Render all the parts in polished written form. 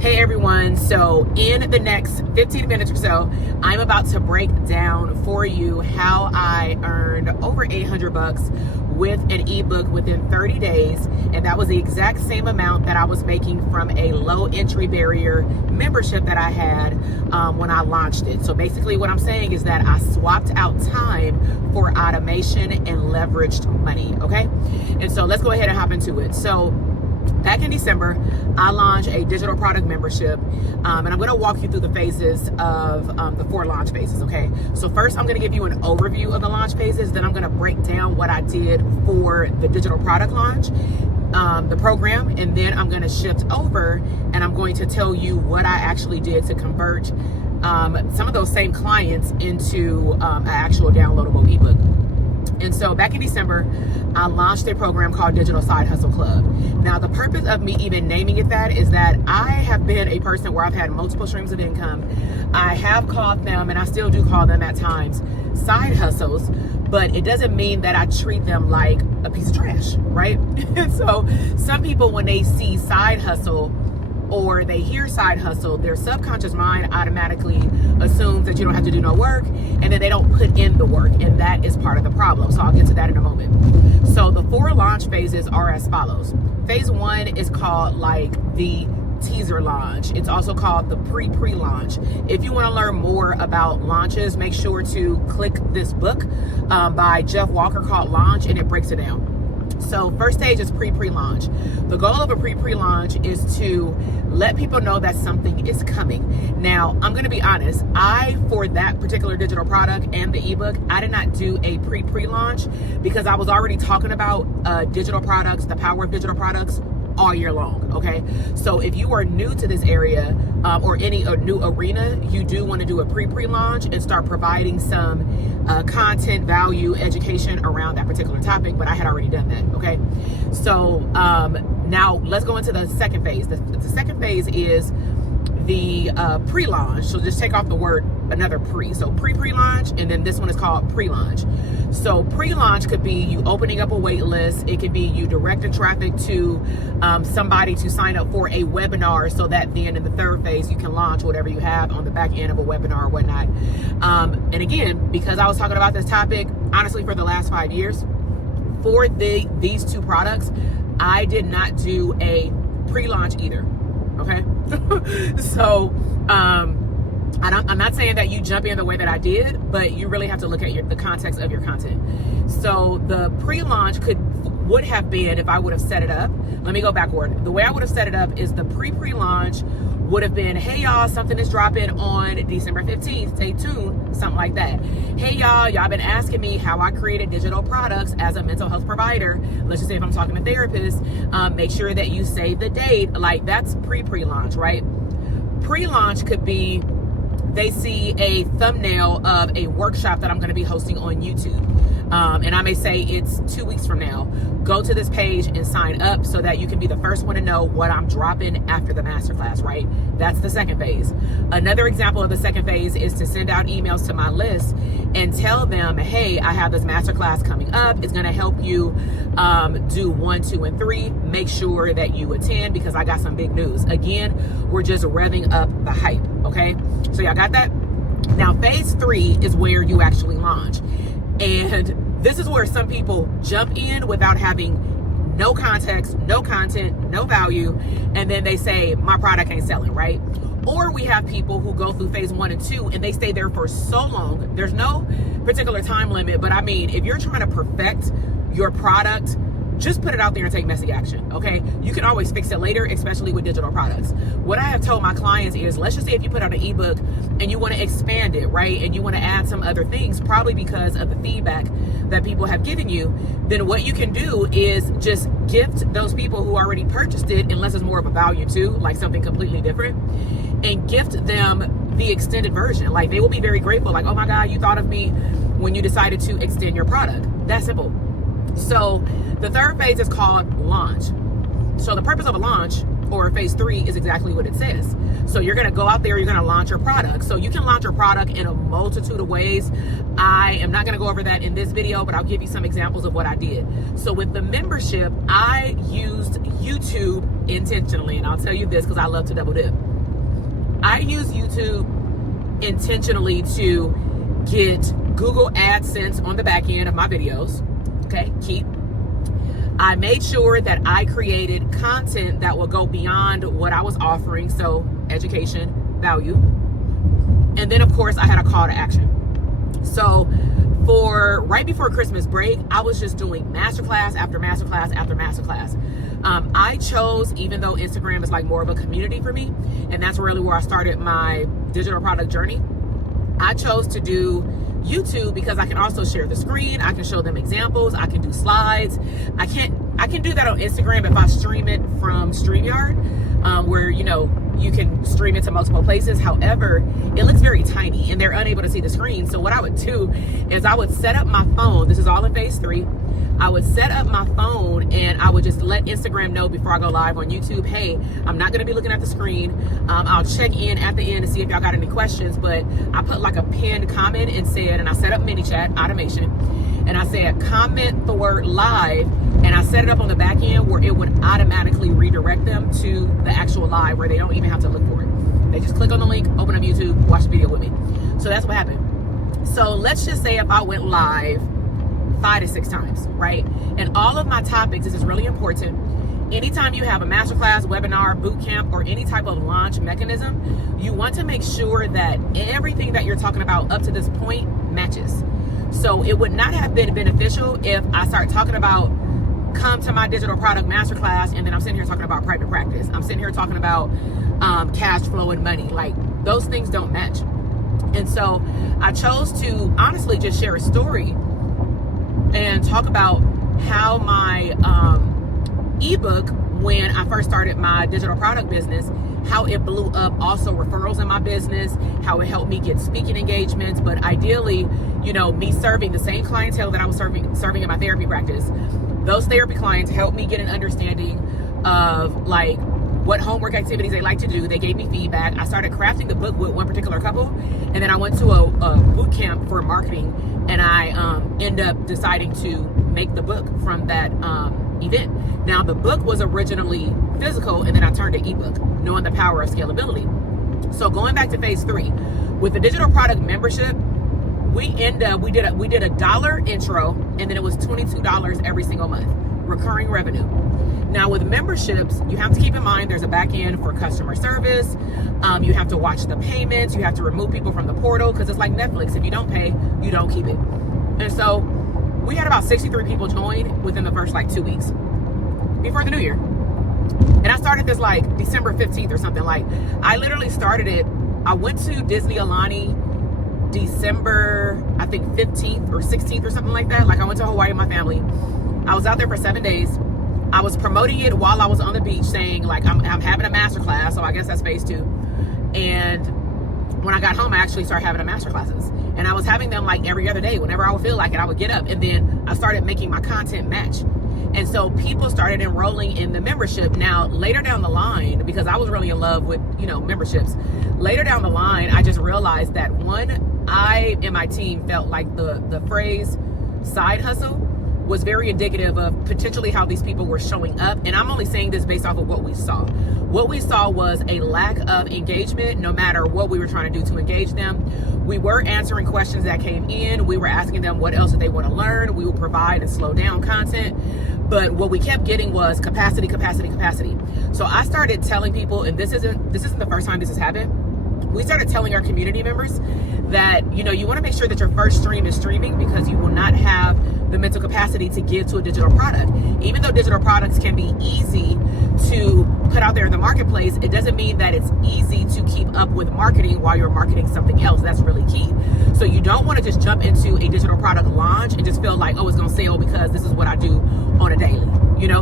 Hey everyone, so in the next 15 minutes or so, I'm about to break down for you how I earned over 800 bucks with an ebook within 30 days. And that was the exact same amount that I was making from a low entry barrier membership that I had when I launched it. So basically what I'm saying is that I swapped out time for automation and leveraged money, okay? And so let's go ahead and hop into it. So back in December, I launched a digital product membership, and I'm going to walk you through the phases of the 4 launch phases, okay? So first, I'm going to give you an overview of the launch phases, then I'm going to break down what I did for the digital product launch, the program, and then I'm going to shift over, and I'm going to tell you what I actually did to convert some of those same clients into an actual downloadable ebook. And so back in December, I launched a program called Digital Side Hustle Club. Now, the purpose of me even naming it that is that I have been a person where I've had multiple streams of income. I have called them, and I still do call them at times, side hustles, but it doesn't mean that I treat them like a piece of trash, right? So some people, when they see side hustle, or they hear side hustle, their subconscious mind automatically assumes that you don't have to do no work, and then they don't put in the work, and that is part of the problem. So I'll get to that in a moment. So the 4 launch phases are as follows. Phase 1 is called like the teaser launch. It's also called the pre-launch. If you want to learn more about launches, make sure to click this book by Jeff Walker called Launch, and it breaks it down. So first stage is pre-launch. The goal of a pre-launch is to let people know that something is coming. Now, I'm going to be honest. For that particular digital product and the ebook, I did not do a pre-launch because I was already talking about digital products, the power of digital products, all year long, okay? So if you are new to this area or any new arena, you do want to do a pre-launch and start providing some content, value, education around that particular topic, but I had already done that, okay? So now let's go into the second phase. The second phase is the pre-launch. So just take off the word another pre. So pre-launch, and then this one is called pre-launch. So pre-launch could be you opening up a wait list. It could be you directing traffic to somebody to sign up for a webinar, so that then in the third phase you can launch whatever you have on the back end of a webinar or whatnot. And again, because I was talking about this topic, honestly, for the last 5 years, for these 2 products, I did not do a pre-launch either. Okay. So I'm not saying that you jump in the way that I did, but you really have to look at the context of your content. So the pre-launch would have been, if I would have set it up, let me go backward. The way I would have set it up is the pre-launch would have been, hey y'all, something is dropping on December 15th, stay tuned, something like that. Hey y'all been asking me how I created digital products as a mental health provider. Let's just say if I'm talking to therapists, make sure that you save the date. Like, that's pre-launch, right? Pre-launch could be, they see a thumbnail of a workshop that I'm going to be hosting on YouTube. And I may say it's 2 weeks from now. Go to this page and sign up so that you can be the first one to know what I'm dropping after the masterclass, right? That's the second phase. Another example of the second phase is to send out emails to my list and tell them, hey, I have this masterclass coming up. It's going to help you do 1, 2, and 3. Make sure that you attend because I got some big news. Again, we're just revving up the hype, okay? So y'all got that? Now, phase 3 is where you actually launch. And this is where some people jump in without having no context, no content, no value, and then they say, my product ain't selling, right? Or we have people who go through phase 1 and 2 and they stay there for so long. There's no particular time limit, but I mean, if you're trying to perfect your product, just put it out there and take messy action, okay? You can always fix it later, especially with digital products. What I have told my clients is, let's just say if you put out an ebook and you want to expand it, right? And you want to add some other things, probably because of the feedback that people have given you, then what you can do is just gift those people who already purchased it, unless it's more of a value too, like something completely different, and gift them the extended version. Like, they will be very grateful. Like, oh my God, you thought of me when you decided to extend your product. That simple. So the third phase is called launch. So the purpose of a launch, or phase 3, is exactly what it says. So you're going to go out there, you're going to launch your product. So you can launch your product in a multitude of ways. I am not going to go over that in this video, but I'll give you some examples of what I did. So with the membership, I used YouTube intentionally, and I'll tell you this because I love to double dip. I use YouTube intentionally to get Google AdSense on the back end of my videos. Okay, keep. I made sure that I created content that will go beyond what I was offering, so education, value. And then of course I had a call to action. So for right before Christmas break, I was just doing masterclass after masterclass after masterclass. I chose, even though Instagram is like more of a community for me, and that's really where I started my digital product journey, I chose to do YouTube because I can also share the screen. I can show them examples. I can do slides. I can do that on Instagram if I stream it from StreamYard, where, you know, you can stream it to multiple places. However, it looks very tiny and they're unable to see the screen. So what I would do is I would set up my phone. This is all in phase 3. I would set up my phone and I would just let Instagram know before I go live on YouTube, hey, I'm not going to be looking at the screen. I'll check in at the end to see if y'all got any questions. But I put like a pinned comment and said, and I set up mini chat automation, and I said comment the word live, and I set it up on the back end where it would automatically redirect them to the actual live where they don't even have to look for it. They just click on the link, open up YouTube, watch the video with me. So that's what happened. So let's just say if I went live 5 to 6 times, right? And all of my topics, this is really important. Anytime you have a masterclass, webinar, boot camp, or any type of launch mechanism, you want to make sure that everything that you're talking about up to this point matches. So it would not have been beneficial if I start talking about come to my digital product masterclass and then I'm sitting here talking about private practice. I'm sitting here talking about cash flow and money. Like, those things don't match. And so I chose to honestly just share a story and talk about how my ebook, when I first started my digital product business, how it blew up also referrals in my business, how it helped me get speaking engagements, but ideally, you know, me serving the same clientele that I was serving in my therapy practice. Those therapy clients helped me get an understanding of like what homework activities they like to do. They gave me feedback. I started crafting the book with one particular couple, and then I went to a boot camp for marketing, and I ended up deciding to make the book from that event. Now, the book was originally physical, and then I turned to ebook, knowing the power of scalability. So going back to phase 3, with the digital product membership, we did a $1 intro, and then it was $22 every single month, recurring revenue. Now with memberships, you have to keep in mind there's a back end for customer service. You have to watch the payments. You have to remove people from the portal because it's like Netflix. If you don't pay, you don't keep it. And so we had about 63 people join within the first like 2 weeks before the new year. And I started this like December 15th or something. Like, I literally started it. I went to Disney Alani December, I think 15th or 16th or something like that. Like, I went to Hawaii with my family. I was out there for 7 days. I was promoting it while I was on the beach, saying like, I'm having a masterclass. So I guess that's phase 2. And when I got home, I actually started having the masterclasses, and I was having them like every other day. Whenever I would feel like it, I would get up, and then I started making my content match. And so people started enrolling in the membership. Now, later down the line, because I was really in love with, you know, memberships, later down the line, I just realized that one, I and my team felt like the phrase side hustle was very indicative of potentially how these people were showing up. And I'm only saying this based off of what we saw. What we saw was a lack of engagement, no matter what we were trying to do to engage them. We were answering questions that came in. We were asking them what else did they want to learn. We would provide and slow down content. But what we kept getting was capacity, capacity, capacity. So I started telling people, and this isn't the first time this has happened. We started telling our community members that, you know, you want to make sure that your first stream is streaming, because you will not have the mental capacity to give to a digital product. Even though digital products can be easy to put out there in the marketplace, it doesn't mean that it's easy to keep up with marketing while you're marketing something else. That's really key. So you don't want to just jump into a digital product launch and just feel like, oh, it's going to sell because this is what I do on a daily, you know?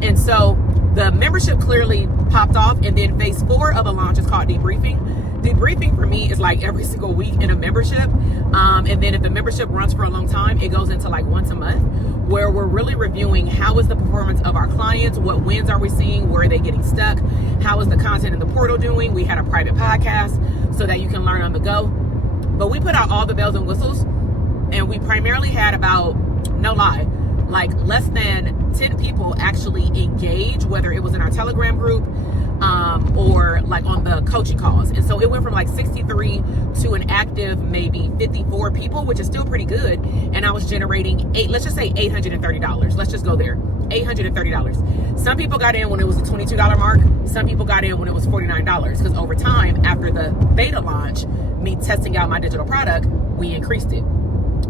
And so the membership clearly popped off. And then phase 4 of a launch is called debriefing. Debriefing for me is like every single week in a membership. And then if the membership runs for a long time, it goes into like once a month, where we're really reviewing how is the performance of our clients, what wins are we seeing, where are they getting stuck, how is the content in the portal doing. We had a private podcast so that you can learn on the go. But we put out all the bells and whistles, and we primarily had about, no lie, like less than 10 people actually engage, whether it was in our Telegram group, or like on the coaching calls. And so it went from like 63 to an active maybe 54 people, which is still pretty good. And I was generating let's just say $830. Let's just go there. $830. Some people got in when it was the $22 mark. Some people got in when it was $49, because over time, after the beta launch, me testing out my digital product, we increased it.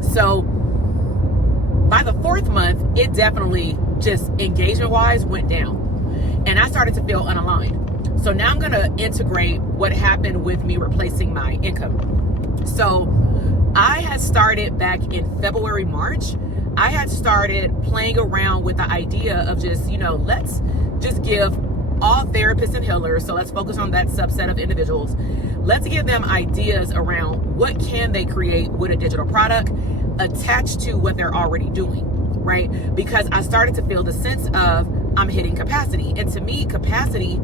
So by the 4th month, it definitely just engagement wise went down, and I started to feel unaligned. So now I'm going to integrate what happened with me replacing my income. So I had started back in February, March. I had started playing around with the idea of just, let's just give all therapists and healers, so let's focus on that subset of individuals. Let's give them ideas around what can they create with a digital product attached to what they're already doing, right? Because I started to feel the sense of I'm hitting capacity. And to me, capacity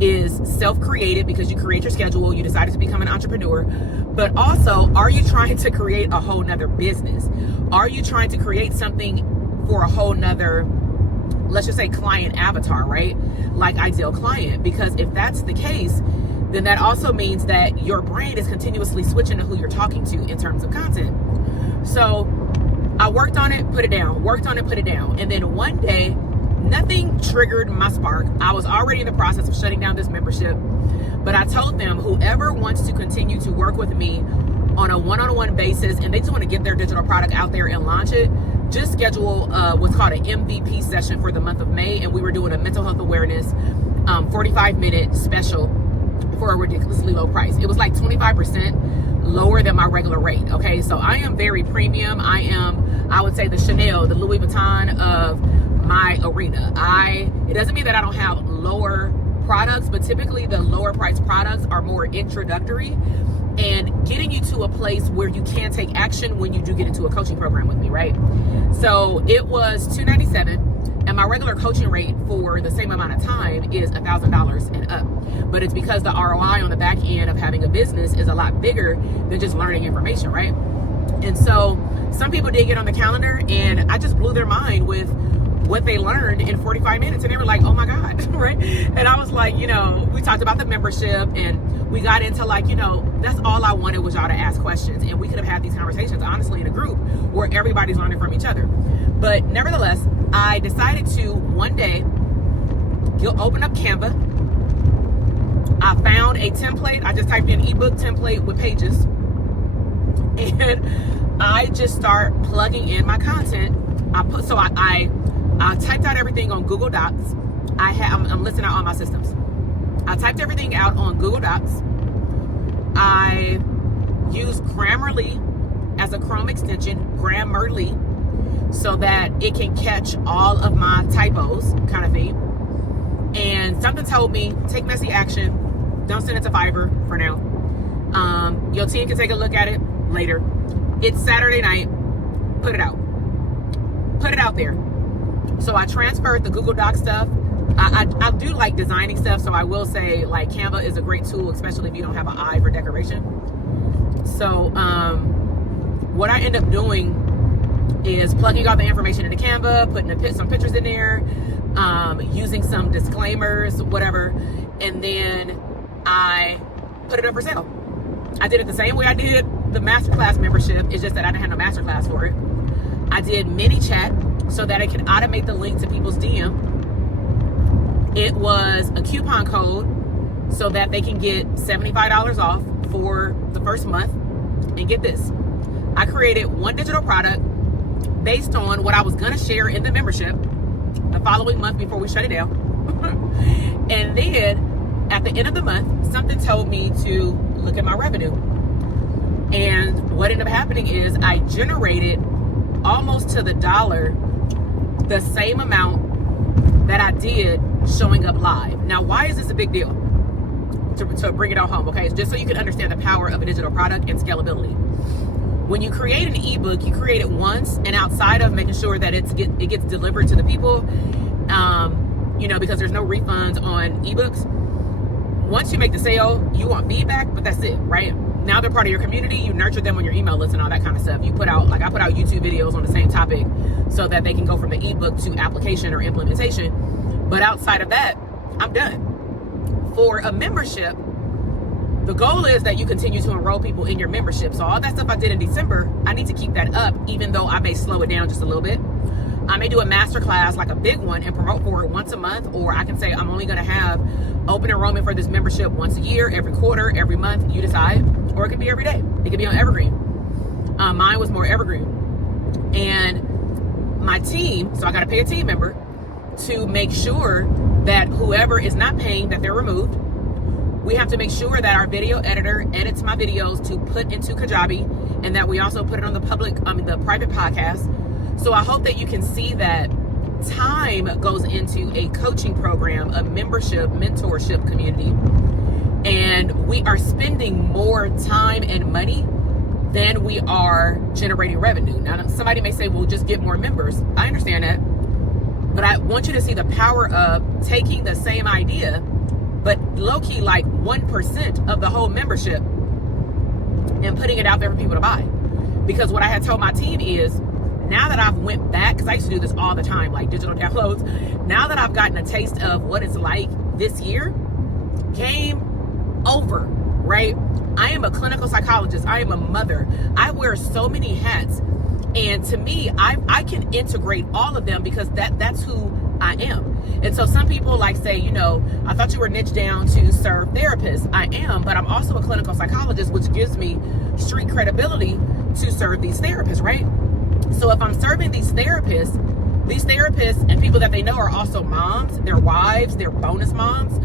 is self-created, because you create your schedule, you decided to become an entrepreneur. But also, are you trying to create a whole nother business? Are you trying to create something for a whole nother, let's just say, client avatar, right? Like ideal client. Because if that's the case, then that also means that your brain is continuously switching to who you're talking to in terms of content. So I worked on it, put it down, worked on it, put it down. And then one day, nothing triggered my spark. I was already in the process of shutting down this membership, but I told them whoever wants to continue to work with me on a one-on-one basis, and they just want to get their digital product out there and launch it, just schedule what's called an MVP session for the month of May. And we were doing a mental health awareness 45-minute special for a ridiculously low price. It was like 25% lower than my regular rate. Okay, so I am very premium. I would say the Chanel, the Louis Vuitton of my arena. It doesn't mean that I don't have lower products, but typically the lower priced products are more introductory and getting you to a place where you can take action when you do get into a coaching program with me, right? So it was $297, and my regular coaching rate for the same amount of time is $1,000 and up. But it's because the ROI on the back end of having a business is a lot bigger than just learning information, right? And so some people did get on the calendar, and I just blew their mind with what they learned in 45 minutes. And they were like, oh my God, right? And I was like, we talked about the membership, and we got into like, that's all I wanted was y'all to ask questions. And we could have had these conversations, honestly, in a group where everybody's learning from each other. But nevertheless, I decided to one day open up Canva. I found a template. I just typed in ebook template with pages. And I just start plugging in my content. I typed out everything on Google Docs. I'm listing out all my systems. I typed everything out on Google Docs. I used Grammarly as a Chrome extension, Grammarly, so that it can catch all of my typos, kind of thing. And something told me, take messy action. Don't send it to Fiverr for now. Your team can take a look at it later. It's Saturday night. Put it out. Put it out there. So I transferred the Google Doc stuff. I do like designing stuff, so I will say like Canva is a great tool, especially if you don't have an eye for decoration. So what I end up doing is plugging all the information into Canva, putting some pictures in there, using some disclaimers, whatever, and then I put it up for sale. I did it the same way I did the masterclass membership. It's just that I didn't have no masterclass for it. I did mini chat so that I can automate the link to people's DM. It was a coupon code so that they can get $75 off for the first month. And get this, I created one digital product based on what I was going to share in the membership the following month before we shut it down. And then at the end of the month, something told me to look at my revenue. And what ended up happening is I generated almost to the dollar the same amount that I did showing up live. Now, why is this a big deal? To bring it all home, okay? It's just so you can understand the power of a digital product and scalability. When you create an ebook, you create it once, and outside of making sure that it gets delivered to the people, because there's no refunds on ebooks. Once you make the sale, you want feedback, but that's it, right? Now they're part of your community. You nurture them on your email list and all that kind of stuff. I put out YouTube videos on the same topic so that they can go from the ebook to application or implementation. But outside of that, I'm done. for a membership, the goal is that you continue to enroll people in your membership. So all that stuff I did in December, I need to keep that up, even though I may slow it down just a little bit. I may do a masterclass, like a big one, and promote for it once a month, or I can say I'm only going to have open enrollment for this membership once a year, every quarter, every month, you decide, or it could be every day. It could be on evergreen. Mine was more evergreen. And my team, so I got to pay a team member to make sure that whoever is not paying, that they're removed. We have to make sure that our video editor edits my videos to put into Kajabi, and that we also put it on the private podcast. So I hope that you can see that time goes into a coaching program, a membership, mentorship community, and we are spending more time and money than we are generating revenue. Now, somebody may say, well, just get more members. I understand that, but I want you to see the power of taking the same idea, but low-key like 1% of the whole membership, and putting it out there for people to buy. Because what I had told my team is, now that I've went back, because I used to do this all the time, like digital downloads, now that I've gotten a taste of what it's like this year, game over, right? I am a clinical psychologist. I am a mother. I wear so many hats. And to me, I can integrate all of them because that's who I am. And so some people like say, you know, I thought you were niched down to serve therapists. I am, but I'm also a clinical psychologist, which gives me street credibility to serve these therapists, right? So if I'm serving these therapists and people that they know are also moms, they're wives, they're bonus moms,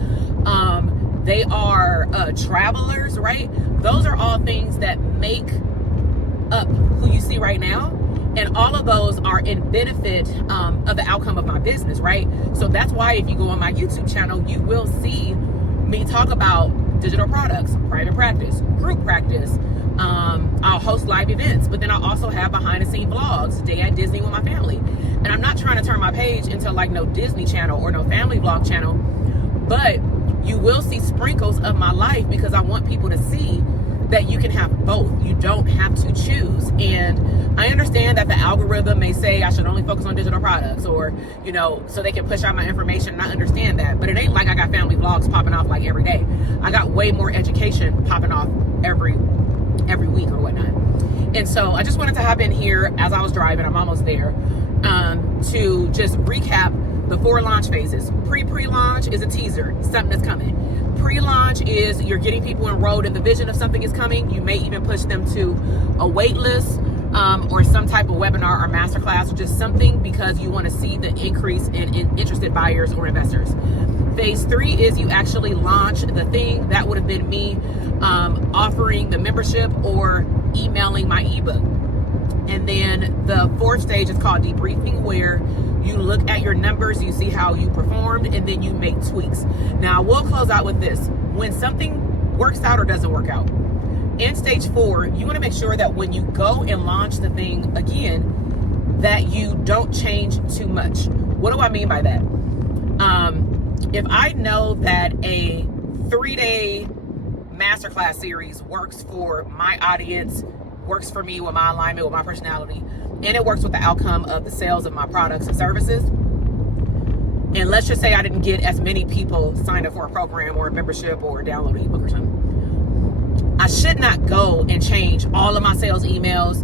they are travelers, right? Those are all things that make up who you see right now. And all of those are in benefit of the outcome of my business, right? So that's why if you go on my YouTube channel, you will see me talk about digital products, private practice, group practice. I'll host live events, but then I'll also have behind the scene vlogs, day at Disney with my family. And I'm not trying to turn my page into like no Disney channel or no family vlog channel, but you will see sprinkles of my life because I want people to see that you can have both. You don't have to choose. And I understand that the algorithm may say I should only focus on digital products, or, you know, so they can push out my information, and I understand that. But it ain't like I got family vlogs popping off like every day. I got way more education popping off every week or whatnot. And so I just wanted to hop in here as I was driving, I'm almost there, to just recap the 4 launch phases. Pre-launch is a teaser, something that's coming. Pre-launch is you're getting people enrolled in the vision of something is coming. You may even push them to a wait list, or some type of webinar or masterclass, or just something because you want to see the increase in interested buyers or investors. Phase 3 is you actually launch the thing. That would have been me offering the membership or emailing my ebook. And then the 4th stage is called debriefing, where you look at your numbers, you see how you performed, and then you make tweaks. Now, we'll close out with this. When something works out or doesn't work out, in stage 4, you want to make sure that when you go and launch the thing again, that you don't change too much. What do I mean by that? If I know that a 3-day masterclass series works for my audience, works for me with my alignment, with my personality, and it works with the outcome of the sales of my products and services, and let's just say I didn't get as many people signed up for a program or a membership or download an ebook or something, I should not go and change all of my sales emails,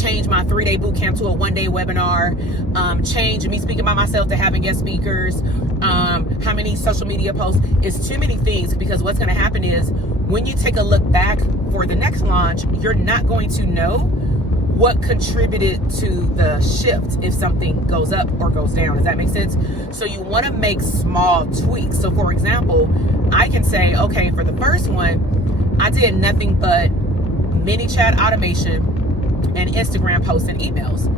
change my 3-day boot camp to a 1-day webinar, change me speaking by myself to having guest speakers, how many social media posts. It's too many things, because what's going to happen is when you take a look back for the next launch, you're not going to know what contributed to the shift if something goes up or goes down. Does that make sense? So you want to make small tweaks. So for example, I can say, okay, for the first one, I did nothing but mini chat automation and Instagram posts and emails.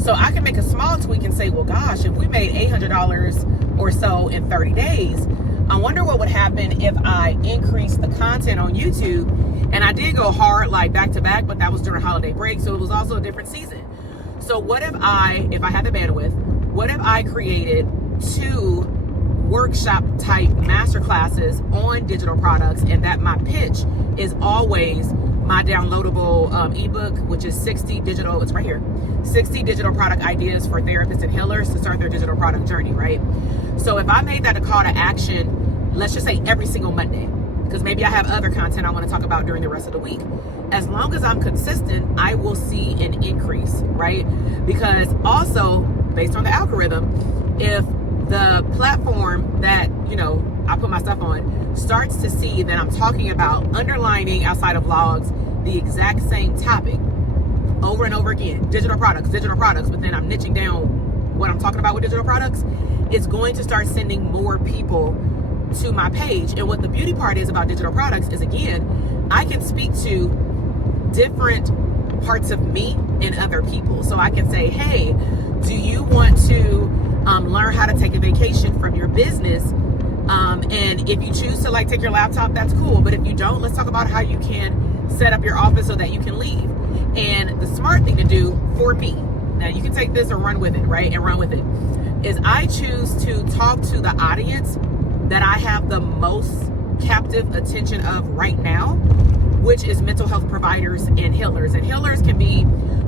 So I can make a small tweak and say, well, gosh, if we made $800 or so in 30 days, I wonder what would happen if I increased the content on YouTube. And I did go hard, like back to back, but that was during holiday break, so it was also a different season. So what if I had the bandwidth, what if I created 2 workshop type masterclasses on digital products, and that my pitch is always my downloadable ebook, which is 60 digital, it's right here, 60 digital product ideas for therapists and healers to start their digital product journey, right? So if I made that a call to action let's just say every single Monday, because maybe I have other content I want to talk about during the rest of the week. As long as I'm consistent, I will see an increase, right? Because also, based on the algorithm, if the platform that, I put my stuff on starts to see that I'm talking about underlining outside of vlogs the exact same topic over and over again, digital products, but then I'm niching down what I'm talking about with digital products, it's going to start sending more people to my page. And what the beauty part is about digital products is, again, I can speak to different parts of me and other people. So I can say, hey, do you want to learn how to take a vacation from your business? And if you choose to take your laptop, that's cool. But if you don't, let's talk about how you can set up your office so that you can leave. And the smart thing to do for me, now you can take this or run with it, right? And run with it, is I choose to talk to the audience that I have the most captive attention of right now, which is mental health providers and healers. And healers can be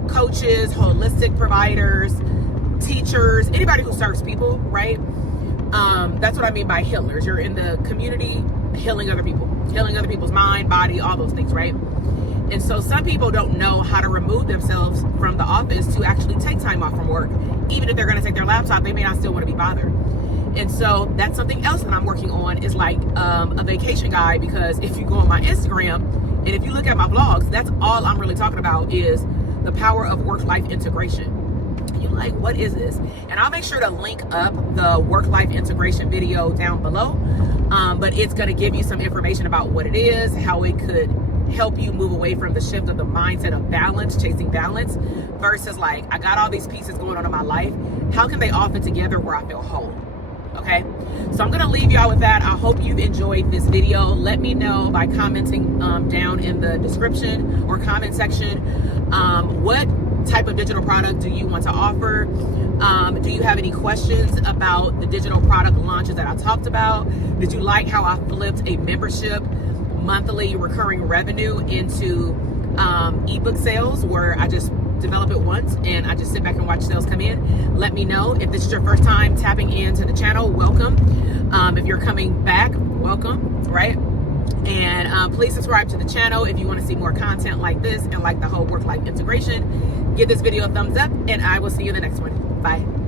coaches, holistic providers, teachers, anybody who serves people, right? That's what I mean by healers. You're in the community healing other people, healing other people's mind, body, all those things, right? And so some people don't know how to remove themselves from the office to actually take time off from work. Even if they're going to take their laptop, they may not still want to be bothered. And so that's something else that I'm working on, is a vacation guide, because if you go on my Instagram and if you look at my vlogs, that's all I'm really talking about is the power of work-life integration. You're like, what is this? And I'll make sure to link up the work-life integration video down below. But it's going to give you some information about what it is, how it could help you move away from the shift of the mindset of balance, chasing balance, versus I got all these pieces going on in my life. How can they all fit together where I feel whole? Okay, so I'm gonna leave y'all with that. I hope you've enjoyed this video. Let me know by commenting down in the description or comment section what type of digital product do you want to offer. Do you have any questions about the digital product launches that I talked about? Did you like how I flipped a membership monthly recurring revenue into ebook sales, where I just develop it once and I just sit back and watch sales come in? Let me know. If this is your first time tapping into the channel, welcome. If you're coming back, welcome, right? And please subscribe to the channel if you want to see more content like this and like the whole work-life integration. Give this video a thumbs up, and I will see you in the next one. Bye.